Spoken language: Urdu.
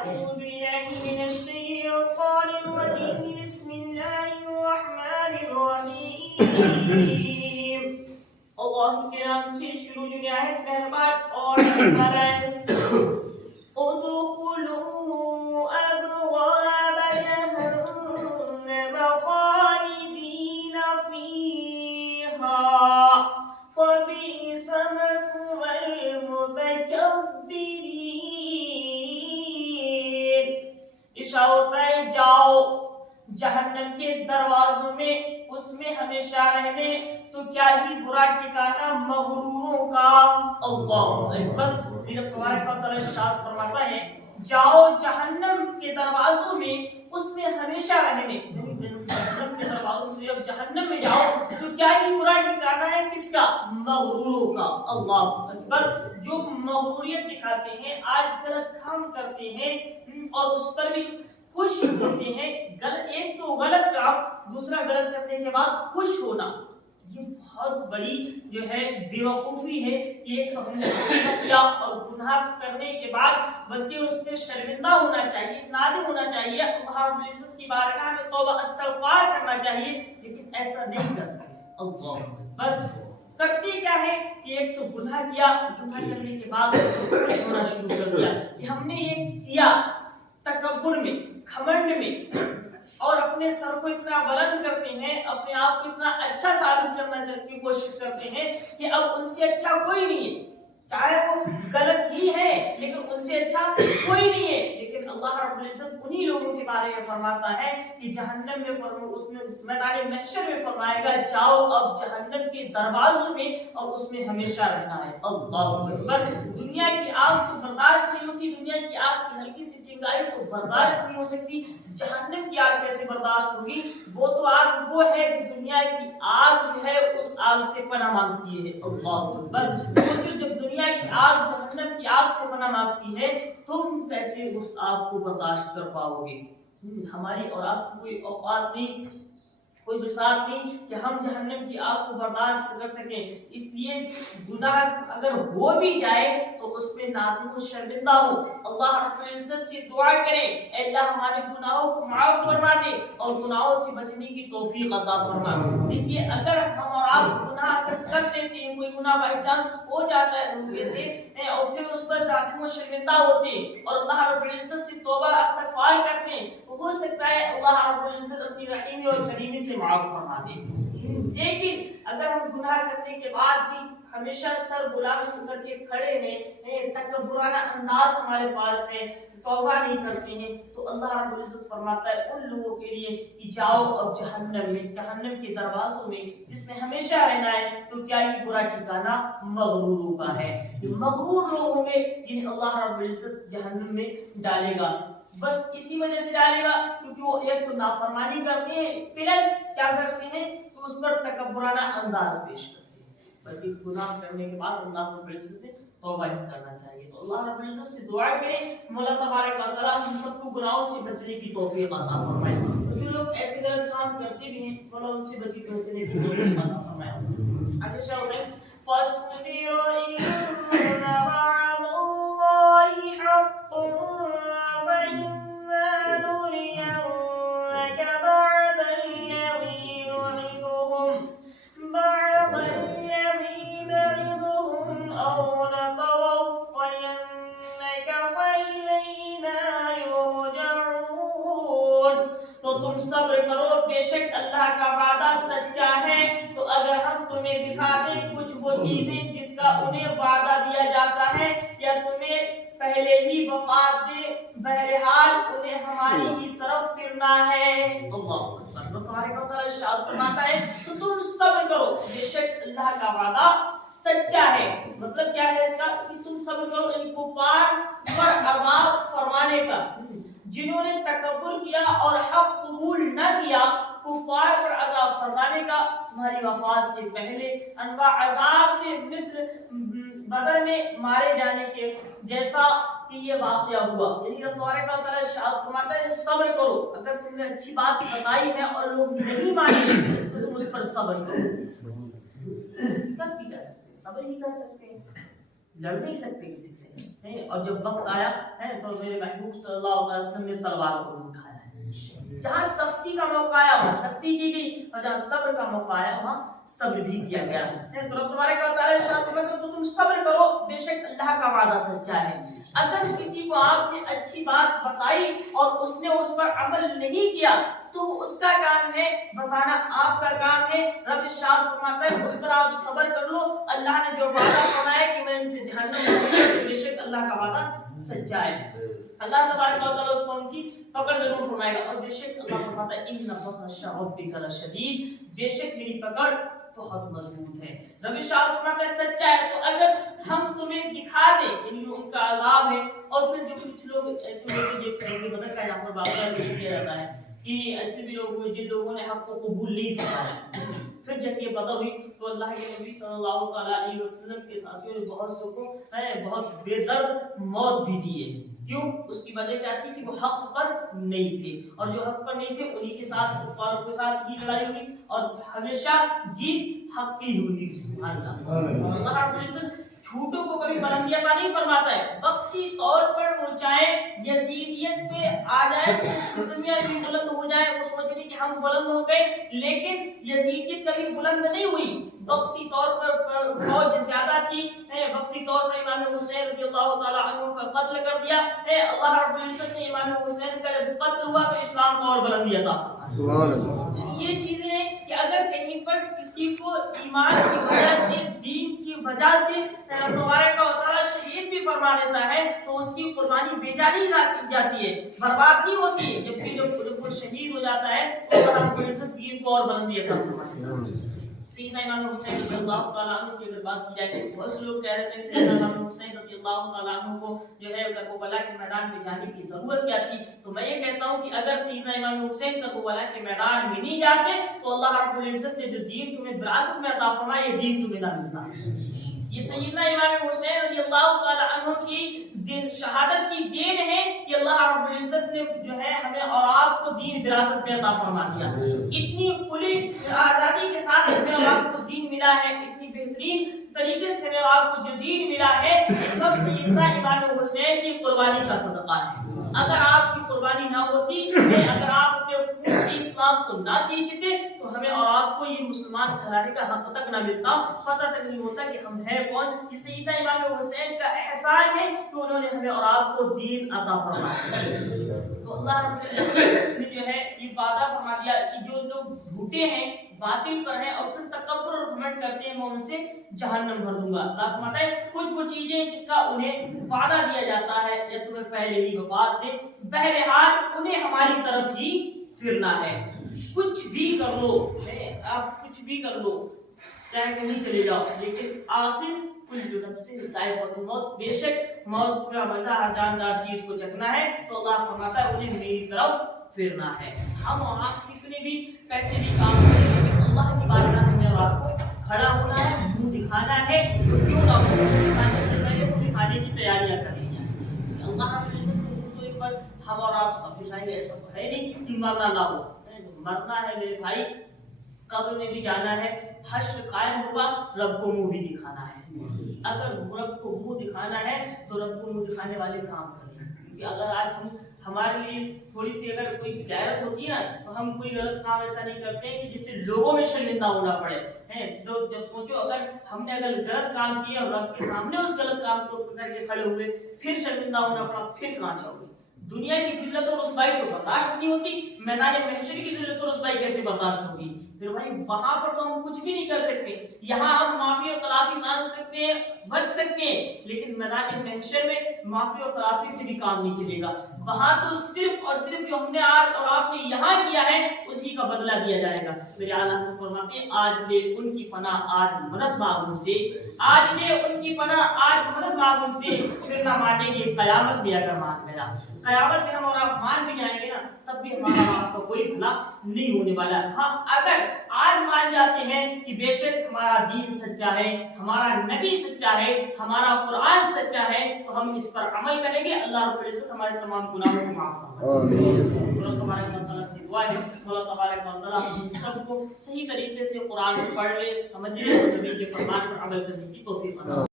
أعوذ بالله من الشيطان الرجيم بسم الله الرحمن الرحيم اللہ کے نام سے شروع دنیا ہے مہربان اور مرحبا ادخلوا أبواب جهنم خالدين فيها وبئس مثوى المتكبرين اشارہ ہوتا ہے جاؤ جہنم کے دروازوں میں اس میں ہمیشہ رہنے تو کیا ہی برا ٹھکانہ مغروروں کا اللہ اکبر میرا تبارک و تعالی ارشاد فرماتا ہے جاؤ جہنم کے دروازوں میں اس میں ہمیشہ رہنے جہنم کے دروازوں سے جب جہنم میں جاؤ تو کیا ہی برا ٹھکانہ ہے کس کا مغروروں کا اللہ اکبر جو مغروریت دکھاتے ہیں آج غلط کام کرتے ہیں اور اس پر بھی خوش ہوتے ہیں ایک تو غلط کام دوسرا غلط کرنے کے بعد خوش ہونا یہ بہت بڑی جو ہے بیوقوفی ہے کہ ایک ہم نے کیا اور گناہ کرنے کے بعد بلکہ اس میں شرمندہ ہونا چاہیے نادم ہونا چاہیے اللہ رب العزت کی بارگاہ میں توبہ استغفار کرنا چاہیے لیکن ایسا نہیں کرتے اللہ بس کرتے کیا ہے کہ ایک تو گناہ کیا گناہ کرنے کے بعد خوش ہونا شروع کر دیا کہ ہم نے یہ کیا تکبر میں گھمنڈ میں اور اپنے سر کو اتنا بلند کرتے ہیں اپنے آپ کو اتنا اچھا ثابت کرنا کی کوشش کرتے ہیں کہ اب ان سے اچھا کوئی نہیں ہے چاہے وہ غلط ہی ہے لیکن ان سے اچھا کوئی نہیں ہے لیکن اللہ رب العزت انہی لوگوں کے بارے میں فرماتا ہے کہ جہنم میں اس میں میدان محشر میں فرمائے گا جاؤ اب جہنم کے دروازوں میں اور اس میں ہمیشہ رہنا ہے اللہ اکبر دنیا کی آگ تو برداشت نہیں ہوتی دنیا کی آگ کی ہلکی سی چنگاری تو برداشت نہیں ہو سکتی جہنم کی آگ کیسے برداشت ہوگی وہ تو آگ وہ ہے کہ دنیا کی آگ جو ہے اس آگ سے پناہ مانگتی ہے اللہ اکبر سوچو جب دنیا کی آگ جہنم کی آگ سے پناہ مانگتی ہے تم کیسے اس آگ کو برداشت کر پاؤ گے ہماری اور آپ کو کوئی اوقات نہیں کوئی بساط نہیں کہ ہم جہنم کی آگ کو برداشت کر سکیں اس لیے گناہ اگر ہو بھی جائے تو اس پہ نادم و شرمندہ ہو اللہ رب العزت سے دعا کریں اے اللہ ہمارے گناہوں کو معاف فرما دے اور گناہوں سے بچنے کی توفیق عطا فرما دیکھیے اگر ہم اور آپ گناہ کر دیتے ہیں کوئی گناہ بائی چانس ہو جاتا ہے جیسے اور پھر اس پر نادم و شرمندہ ہوتے ہیں اور اللہ رب العزت سے توبہ استغفار کرتے ہیں تو ہو سکتا ہے اللہ رب العزت اپنی رحیمی اور کریمی سے معاف فرما دے لیکن اگر ہم گناہ کرنے کے بعد بھی ہمیشہ سر بلند کر کے کھڑے ہیں تکبرانہ انداز ہمارے پاس ہے توبہ نہیں کرتے ہیں تو اللہ رب العزت فرماتا ہے ان لوگوں کے لیے کہ جاؤ اب جہنم میں جہنم کے دروازوں میں جس میں ہمیشہ رہنا ہے تو کیا ہی برا ٹھکانہ مغروروں کا ہے مغرور لوگ ہوں گے جنہیں اللہ رب العزت جہنم میں ڈالے گا بس اسی وجہ سے ڈالے گا کیونکہ وہ ایک تو نافرمانی کرتے ہیں پلس کیا کرتے ہیں تو اس پر تکبرانہ انداز پیش کرتے ہیں بلکہ گناہ کرنے کے بعد اللہ رب العزت نے توبہ کرنا چاہیے تو اللہ رب العزت سے دعا کریں مولا تبارک و تعالی ہم سب کو گناہوں سے بچنے کی توفیق عطا فرمائے جو لوگ ایسے غلط کام کرتے بھی ہیں مولا ان سے بچنے کی توفیق عطا فرمائے اچھا شاہ فاصبر إن وعد الله حق وإما نرينك بعض الذي نعدهم أو نتوفينك فإلينا يرجعون تو تم صبر کرو بے شک اللہ کا وعدہ سچا ہے تو اگر ہم تمہیں دکھا دیں کچھ وہ چیزیں جس کا انہیں وعدہ دیا جاتا ہے یا تمہیں پہلے ہی وفات دے بہرحال انہیں ہماری ہی طرف پھرنا ہے اللہ تمہارے کو تعالی ارشاد فرماتا ہے تو تم صبر کرو بے شک اللہ کا وعدہ سچا ہے مطلب کیا ہے اس کا کہ تم صبر کرو ان کفار پر عذاب فرمانے کا جنہوں نے تکبر کیا اور حق قبول نہ کیا کفار پر عذاب فرمانے کا تمہاری وفات سے پہلے انواع عذاب سے مثل بدر میں مارے جانے کے جیسا کہ یہ واقعہ ہوا یعنی رب تبارک و تعالی ارشاد فرماتا ہے صبر کرو اگر تم نے اچھی بات بتائی ہے اور لوگ نہیں مانیں تو تم اس پر صبر کرو کب بھی کر سکتے صبر ہی کر سکتے لڑ نہیں سکتے کسی سے اور جب وقت آیا ہے تو میرے محبوب صلی اللہ علیہ وسلم نے تلوار کو اٹھایا ہے. جہاں سختی کا موقع آیا وہاں سختی کی گئی اور جہاں صبر کا موقع آیا وہاں صبر بھی کیا گیا. تو رب تبارک و تعالی ارشاد فرماتا ہے تو تم صبر کرو بے شک اللہ کا وعدہ سچا ہے. اگر کسی کو آپ نے اچھی بات بتائی اور اس نے اس پر عمل نہیں کیا تو اس کا کام ہے بتانا, آپ کا کام ہے. رب ارشاد فرماتا ہے اس پر آپ صبر کر لو. اللہ نے جو وعدہ فرمایا کہ میں ان سے جہنم دوں گا, بے شک اللہ کا وعدہ سچا ہے. اللہ تبارک و تعالی اس کو ان کی پکڑ ضرور فرمائے گا. اور بے شک اللہ فرماتا ہے ان بطش ربک لشدید, بے شک میری پکڑ بہت مضبوط ہے. رب ارشاد فرماتا ہے سچا ہے. تو اگر ہم تمہیں دکھا دیں ان کا عذاب ہے, اور پھر جو کچھ لوگ ایسے ہوتے جو کہیں گے بدر کا یہاں پر باقاعدہ لکھ دیا جاتا ہے کہ ایسے بھی لوگ ہوئے جن لوگوں نے حق کو قبول نہیں فرمایا. پھر جب یہ بدر ہوئی تو اللہ کے نبی صلی اللہ علیہ وسلم کے ساتھیوں نے بہت سو کو بہت بے درد موت بھی دی ہے. کیوں؟ اس کی وجہ کیا تھی کہ وہ حق پر نہیں تھے, اور جو حق پر نہیں تھے انہی کے ساتھ کفاروں کے ساتھ ہی لڑائی ہوئی, اور ہمیشہ جیت حق کی ہوئی. اللہ رب العزت جھوٹوں کو کبھی بلندیاں پا نہیں فرماتا ہے. وقتی طور پر وہ چاہے یزیدیت پہ آ جائے, دنیا بھی بلند ہو جائے, وہ سوچ رہے کہ ہم بلند ہو گئے, لیکن یزیدیت کبھی بلند نہیں ہوئی. وقتی طور پر فوج زیادہ تھی, وقتی طور پر امام حسین رضی اللہ تعالی عنہ کا قتل کر دیا. اللہ رب العزت نے امام حسین کا جب قتل ہوا تو اسلام کو اور بلندی عطا فرمائی. یہ چیزیں ہیں کہ اگر کہیں پر کسی کو ایمان کی وجہ سے, دین کی وجہ سے تبارک و تعالی شہید بھی فرما دیتا ہے تو اس کی قربانی بیجانی جاتی ہے, برباد نہیں ہوتی ہے. جبکہ جب وہ شہید ہو جاتا ہے تو اللہ رب العزت دین کو اور بلندی عطا فرماتا ہے. سیدنا امام حسین رضی اللہ تعالیٰ عنہ کی اگر بات کی جائے تو بہت سے لوگ کہہ رہے تھے سیدنا امام حسین رضی اللہ تعالیٰ عنہ کو جو ہے کربلا کے میدان میں جانے کی ضرورت کیا تھی. تو میں یہ کہتا ہوں کہ اگر سیدنا امام حسین کربلا کے میدان میں نہیں جاتے تو اللہ رب العزت نے جو دین تمہیں وراثت میں عطا فرمایا یہ دین تمہیں نہ ملتا. یہ سیدنا امام حسین رضی اللہ تعالیٰ عنہ کی شہادت کی دین ہے کہ اللہ رب العزت نے جو ہے ہمیں اور آپ کو دین وراثت میں عطا فرما دیا. اتنی کھلی آزادی کے ساتھ ہمیں اور آپ کو دین ملا ہے, اتنی بہترین طریقے سے ہمیں اور آپ کو جو دین ملا ہے, یہ سب سیدنا امام حسین کی قربانی کا صدقہ ہے. اگر آپ کی قربانی نہ ہوتی, اگر آپ اپنے خون سے اسلام کو نہ سیکھتے تو ہمیں اور آپ کو یہ مسلمان کہلانے کا حق تک نہ ملتا, پتہ تک نہیں ہوتا کہ ہم ہیں کون. یہ سیدنا امام حسین کا احسان ہے کہ انہوں نے ہمیں اور آپ کو دین عطا فرمایا. تو اللہ رب العزت نے جو ہے یہ وعدہ فرما دیا کہ جو لوگ جھوٹے ہیں, باطل پر ہیں اور پھر تکبر اور گھمنڈ کرتے ہیں, میں ان سے جہنم بھر دوں گا. اللہ فرماتا ہے کچھ چیزیں جس کا انہیں وعدہ دیا جاتا ہے یا تمہیں پہلے ہی وفات دے, بہرحال انہیں ہماری طرف ہی پھرنا ہے. کچھ بھی کر لو, آپ کچھ بھی کر لو, چاہے کہیں چلے جاؤ, لیکن آخر کل نفس ذائقۃ الموت, بے شک موت کا مزہ ہر جاندار چیز کو چکھنا ہے. تو اللہ فرماتا ہے انہیں میری طرف پھرنا ہے. ہم اور آپ کتنے بھی کیسے بھی کام کریں, اللہ کی بارگاہ میں اور آپ کو کھڑا ہونا ہے, منہ دکھانا ہے. کیوں نہ ہو, دکھانے سے پہلے منہ دکھانے کی تیاریاں کرنی ہیں. اللہ رب العزت کو ایک بار ہم اور آپ سب دکھائیں گے, ایسا ہے نہیں کہ مرنا نہ ہو. مرنا ہے میرے بھائی, قبر میں بھی جانا ہے, حشر قائم ہوگا, رب کو منہ بھی دکھانا ہے. اگر رب کو منہ دکھانا ہے تو رب کو منہ دکھانے والے کام کریں. کیونکہ اگر آج ہمارے لیے تھوڑی سی اگر کوئی غیرت ہوتی ہے نا تو ہم کوئی غلط کام ایسا نہیں کرتے ہیں کہ جس سے لوگوں میں شرمندہ ہونا پڑے. تو جب سوچو اگر ہم نے اگر غلط کام کیا اور رب کے سامنے اس غلط کام کو کر کے کھڑے ہوئے, پھر شرمندہ ہونا پڑا, پھر کہاں جاؤ گے. دنیا کی ذلت اور رسوائی تو برداشت نہیں ہوتی, میدان محشر کی ذلت اور رسوائی کیسے برداشت ہوگی. پھر بھائی وہاں پر تو ہم کچھ بھی نہیں کر سکتے. یہاں ہم معافی اور تلافی مانگ سکتے ہیں, بچ سکتے ہیں, لیکن میدان محشر میں معافی اور تلافی سے بھی کام نہیں چلے گا. وہاں تو صرف اور صرف جو ہم نے آج اور آپ نے یہاں کیا ہے اسی کا بدلہ دیا جائے گا. میرے اعلیٰ حضرت فرماتے ہیں آج لے ان کی پناہ آج مدد مانگ ان سے, آج لے ان کی پناہ آج مدد مانگ ان سے, پھر نہ مانیں گے قیامت میں اگر مان گیا. قیامت میں ہم اور آپ مان بھی جائیں گے نا تب بھی ہمارا آپ کا کوئی بھلا نہیں ہونے والا. ہاں اگر آج مان جاتے ہیں کہ بے شک ہمارا دین سچا ہے, ہمارا نبی سچا ہے, ہمارا قرآن سچا ہے, تو ہم اس پر عمل کریں گے. اللہ رب العزت ہمارے تمام گناہوں کو معاف فرمائے. اللہ تبارک و تعالیٰ سے دعا ہے اللہ تبارک و تعالیٰ ہم سب کو صحیح طریقے سے قرآن پڑھ لے, سمجھ لے اور نبی کے فرمان پر عمل کرنے کی توفیق عطا فرمائے.